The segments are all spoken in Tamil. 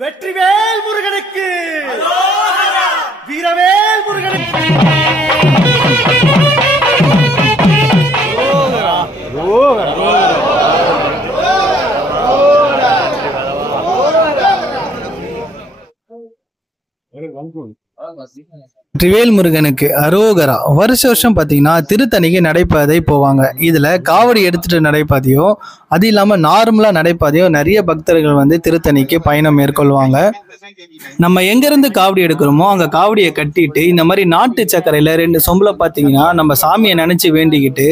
வெற்றிவேல் முருகனுக்கு வீரவேல் முருகனுக்கு வெற்றிவேல் முருகனுக்கு அரோகரா. வருஷம் பார்த்தீங்கன்னா திருத்தணிக்கு நடைபாதை போவாங்க. இதில் காவடி எடுத்துட்டு நடைபாதையோ அது இல்லாமல் நார்மலாக நடைபாதையோ நிறைய பக்தர்கள் வந்து திருத்தணிக்கு பயணம் மேற்கொள்வாங்க. நம்ம எங்கேருந்து காவடி எடுக்கிறோமோ அங்கே காவடியை கட்டிட்டு இந்த மாதிரி நாட்டு சர்க்கரையில் 2 சொம்பில் பார்த்தீங்கன்னா நம்ம சாமியை நினச்சி வேண்டிக்கிட்டு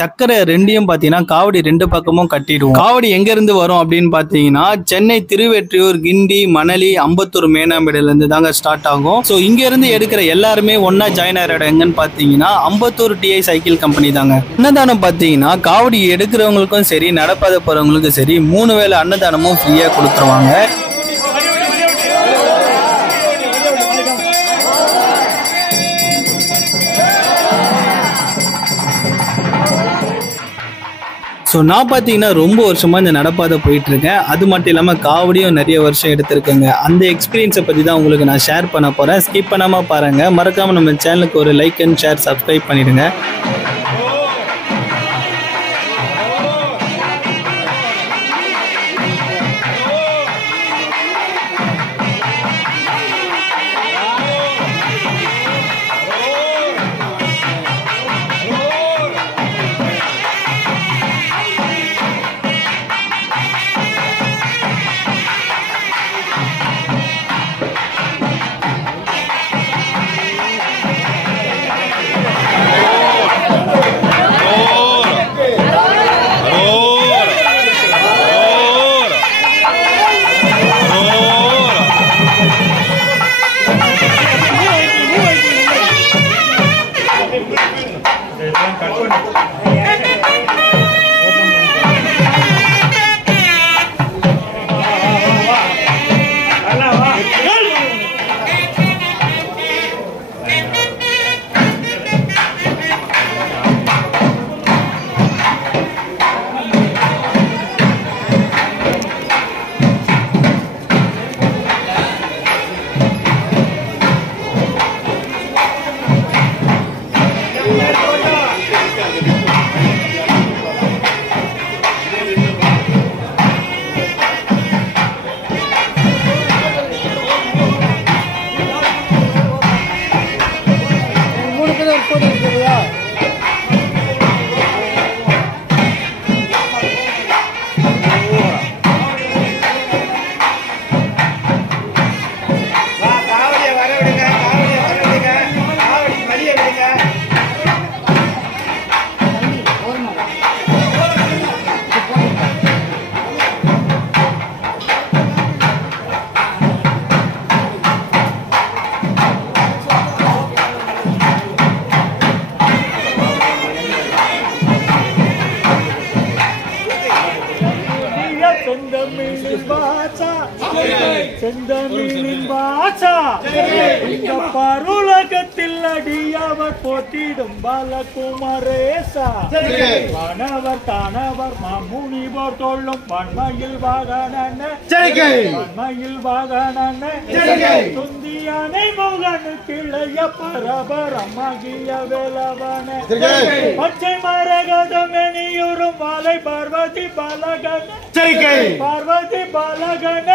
சர்க்கரை 2ஐயும் பார்த்தீங்கன்னா காவடி 2 பக்கமும் கட்டிடுவோம். காவடி எங்கேருந்து வரும் அப்படின்னு பார்த்தீங்கன்னா சென்னை திருவெற்றியூர், கிண்டி, மணலி, அம்பத்தூர், மேனாம்பேடிலேருந்து தாங்க ஸ்டார்ட் ஆகும். ஸோ இங்கேருந்து எடுக்கிற எல்லாருமே ஒன்றா ஜாயின் ஆகிற இடம் எங்கன்னு பார்த்தீங்கன்னா அம்பத்தூர் டிஐ சைக்கிள் கம்பெனி தாங்க. அன்னதானம் பார்த்தீங்கன்னா காவடி எடுக்கிறவங்களுக்கும் சரி நடப்பாத போகிறவங்களுக்கும் சரி 3 வேளை அன்னதானமும் ஃப்ரீயாக கொடுத்துருவாங்க. ஸோ நான் பார்த்தீங்கன்னா ரொம்ப வருஷமாக இந்த நடப்பாதை போயிட்டுருக்கேன். அது மட்டும் இல்லாமல் காவடியும் நிறைய வருஷம் எடுத்திருக்கேங்க. அந்த எக்ஸ்பீரியன்ஸை பற்றி தான் உங்களுக்கு நான் ஷேர் பண்ண போகிறேன். ஸ்கிப் பண்ணாமல் பாருங்கள். மறக்காமல் நம்ம சேனலுக்கு ஒரு லைக் அண்ட் ஷேர் சப்ஸ்கிரைப் பண்ணிவிடுங்க. செந்தமிழின் பாஷா இந்த பருலகத்தில் அடியவர் போற்றிடும் பாலகுமாரேசா வானவர் தானவர் மாமுனிவர் தொல்லும் வன்மையில் வாகனன வன்மையில் வாகனன துந்தியானை முகனுக்கு இளைய பரபரமாகிய வேலவன பச்சை மரகதமெனியுறும் மாலை பார்வதி பாலகன பார்வதி பாலகன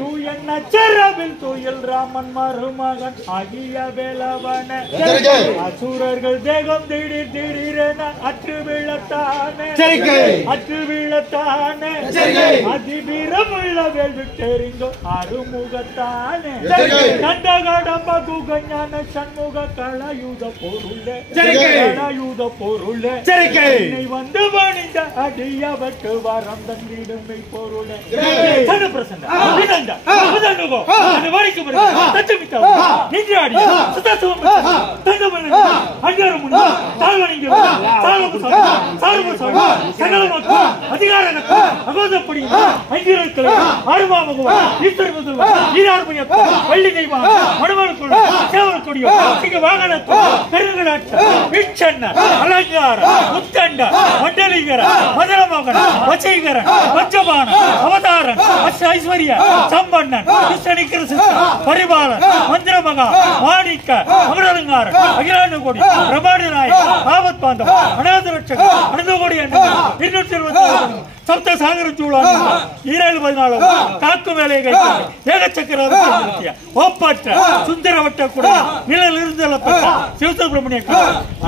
தூயன் நச்சரவில் தூயல் ராமன் மருமகன் ஆகிய வேலவன அசுரர்கள் தேகம் திடீர் திடீரென அற்று வீழத்தானே அற்று வீழத்தானே அதிவீரமுள்ள வேள்வி தெரிந்தோ அருமுகத்தானே கண்டகடம்ப குகஞான சண்முக கலயுத பொருளே கலயுத பொருளே வந்து வணிந்த அடியவர்க்கு வரம் தந்திடுமை பொருளே பிரசன்ன அங்கரும் தாழ்வணிங்க சகலமக்கு அதிகாரங்களுக்கு அகோதப்படி அங்கிருக்களை ஆறுமாமகுவ ஈஸ்வர முதல்வர் ஈரார்மையத்த வள்ளி தெய்வம் மடுமலுக்குள்ள சேவலுக்குடியோ இங்கு வாகனத்து பெருங்கடாட்ச விச்சன்ன அலங்கார முத்தண்ட மண்டலிகர மதுரமோகன வசீகர பஞ்சபான அவதாரன் ஐஸ்வர்ய சம்பன்னன் கிருஷ்ணனிக்கிற பரிபாலன் மந்திரமகா மாணிக்க அமரலங்காரன் அகிலாண்டு கோடி பிரபாடி நாயக் ஆபத் பாந்தவ அநாத ரட்சகன் அனந்த கோடி என்ற 220 சப்த சாகர சூழல் 714 காக்கு வேலையை கைப்பற்றி ஏகச்சக்கர ஒப்பற்ற சுந்தரவட்ட கூட நிழல் இருந்தப்பட்ட சிவசுப்பிரமணிய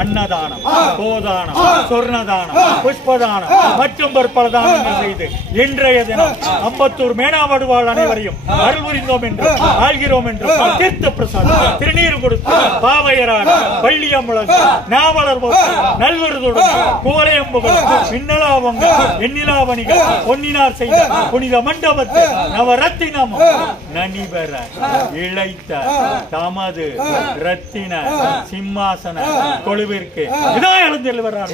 அன்னதானம் கோதானம் சொர்ணதானம் புஷ்பதானம் மற்றும் பற்பல தானங்கள் செய்து இன்றைய தினம் அம்பத்தூர் மேனாவடுவாள் அனைவரையும் அருள் புரிந்தோம் என்று ஆள்கிறோம் என்று தீர்த்த பிரசாதம் திருநீர் கொடுத்து பாவையரான பள்ளியம்புலகு நாவலர் நல்வருதுடன் கோலையம்புகள் மின்னலாவங்க எண்ணிலாவணிகள் பொன்னினார் செய்த புனித மண்டபத்து நவரத்தினம் நனிபெற இழைத்த தமது ரத்தின சிம்மாசன கொழுவிற்கு இதோ எழுந்தில் வர்றார்.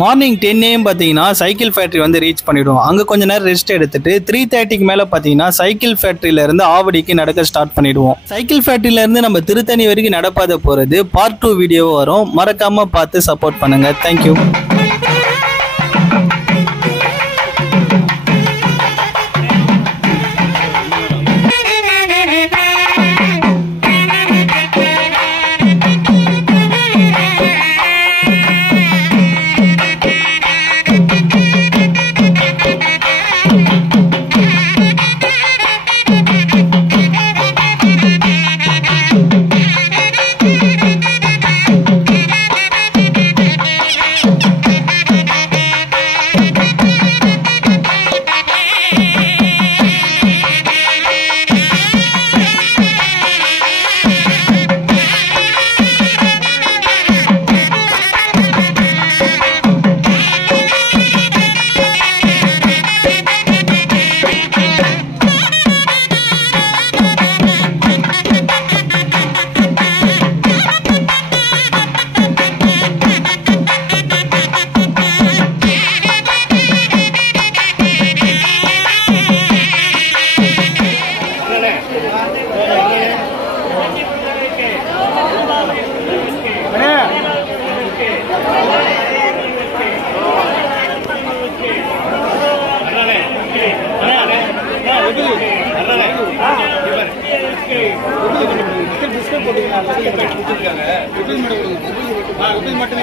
மார்னிங் 10 AM பார்த்தீங்கன்னா சைக்கிள் ஃபேக்ட்ரி வந்து ரீச் பண்ணிவிடுவோம். அங்கே கொஞ்சம் நேரம் ரெஸ்ட் எடுத்துட்டு 3:30க்கு மேலே பார்த்தீங்கன்னா சைக்கிள் ஃபேக்ட்ரியிலேருந்து ஆவடிக்கு நடக்க ஸ்டார்ட் பண்ணிவிடுவோம். சைக்கிள் ஃபேக்ட்ரியிலேருந்து நம்ம திருத்தணி வரைக்கும் நடப்பாத போகிறது பார்ட் 2 வீடியோ வரும். மறக்காமல் பார்த்து சப்போர்ட் பண்ணுங்கள். தேங்க்யூ. மட்டுமே